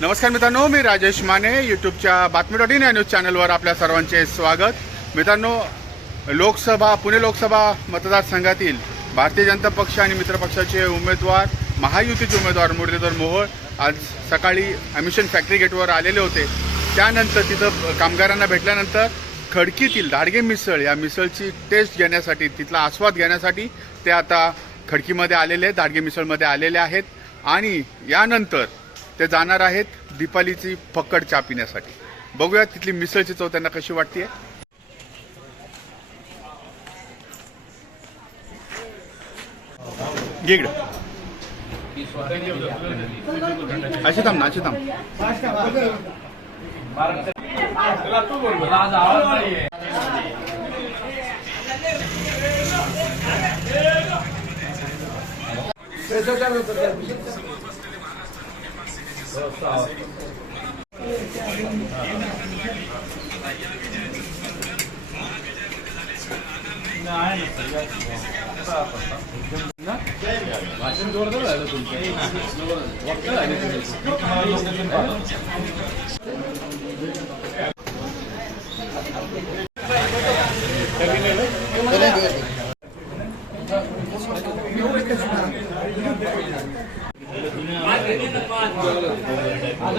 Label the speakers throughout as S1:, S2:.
S1: नमस्कार मित्रांनो मी राजेश माने यूट्यूबच्या बातमी डॉट इन या न्यूज चॅनलवर आपल्या सर्वांचे स्वागत. मित्रांनो लोकसभा पुणे लोकसभा मतदारसंघातील भारतीय जनता पक्ष आणि मित्रपक्षाचे उमेदवार महायुतीचे उमेदवार मुरलीधर मोहोळ आज सकाळी अमिशन फॅक्टरी गेटवर आलेले होते. त्यानंतर तिथं कामगारांना भेटल्यानंतर खडकीतील दाडगे मिसळ या मिसळची टेस्ट घेण्यासाठी तिथला आस्वाद घेण्यासाठी ते आता खडकीमध्ये आलेले दाडगे मिसळमध्ये आलेले आहेत. आणि यानंतर ते जाणार आहेत दीपालीची फक्कड चहा पिण्यासाठी. बघूया तिथली मिसळची चव त्यांना कशी वाटते गिगड अशी थांब ना अशी थांब.
S2: Yok, sağ. Ne aynısı.
S1: Şimdi orada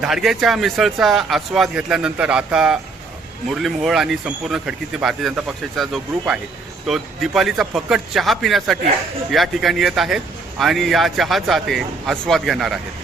S1: धाडग्याच्या मिसळचा आस्वाद घेतल्यानंतर आता मुरली मोहोळ आणि संपूर्ण खडकीचे भारतीय जनता पक्षाचा जो ग्रुप आहे तो दीपालीचा फकट चहा पिण्यासाठी या ठिकाणी येत आहेत आणि या चहाचा ते आस्वाद घेणार आहेत.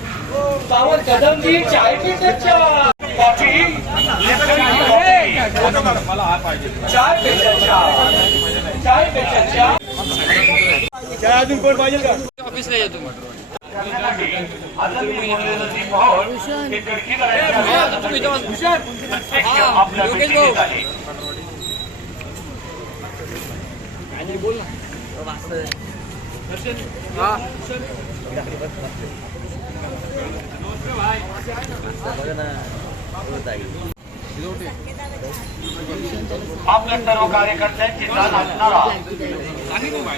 S3: पावन कदमजी चाय पिण्याच्या कॉफी. चायपेक्षा चायपेक्षा चाय अजून कोण पाहिजे का?
S4: ऑफिसला येतो तुम्ही इथं बसा. हा, योगेश भाऊ हा
S3: आपल्या सर्व कार्यकर्त्यांची जाण असणारा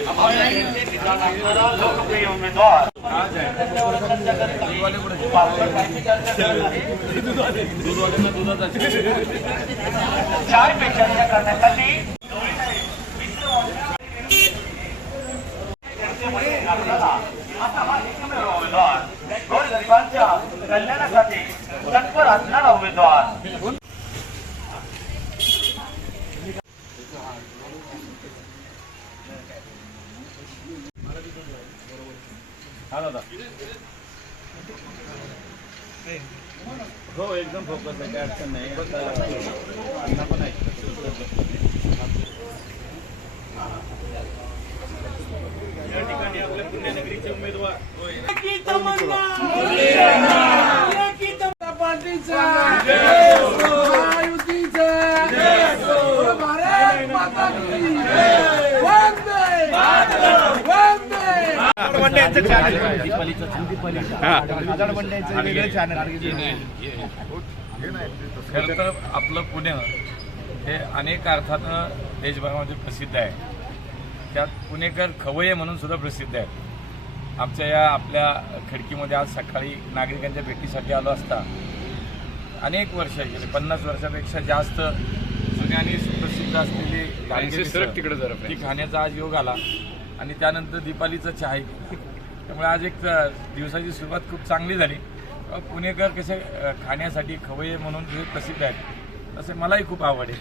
S3: आपल्या जाण असणारा लोकप्रिय उमेदवार चाय पे चर्चा करण्यासाठी आता हा एकमेव उमेदवार गोरगरिबांच्या कल्याणासाठी तत्पर असणारा उमेदवार.
S5: हो एकदम फोकस आहे काय अडचण नाही अण्णा पण आहे या ठिकाणी पुण्यनगरीचे
S6: खरं तर आपलं पुणे हे अनेक अर्थानं देशभरामध्ये प्रसिद्ध आहे. त्यात पुणेकर खवय्ये म्हणून सुद्धा प्रसिद्ध आहेत. आमच्या या आपल्या खडकीमध्ये आज सकाळी नागरिकांच्या भेटीसाठी आलो असता. अनेक वर्ष गेले पन्नास वर्षापेक्षा जास्त जुनी आणि सुप्रसिद्ध असलेली गाडगे मिसळ, ती खाण्याचा आज योग आला आणि त्यानंतर दीपालीचा चहा त्यामुळे आज एक दिवसाची सुरुवात खूप चांगली झाली. पुणेकर कसे खाण्यासाठी खवय्ये म्हणून जे प्रसिद्ध आहेत. तसे मलाही खूप आवड आहे.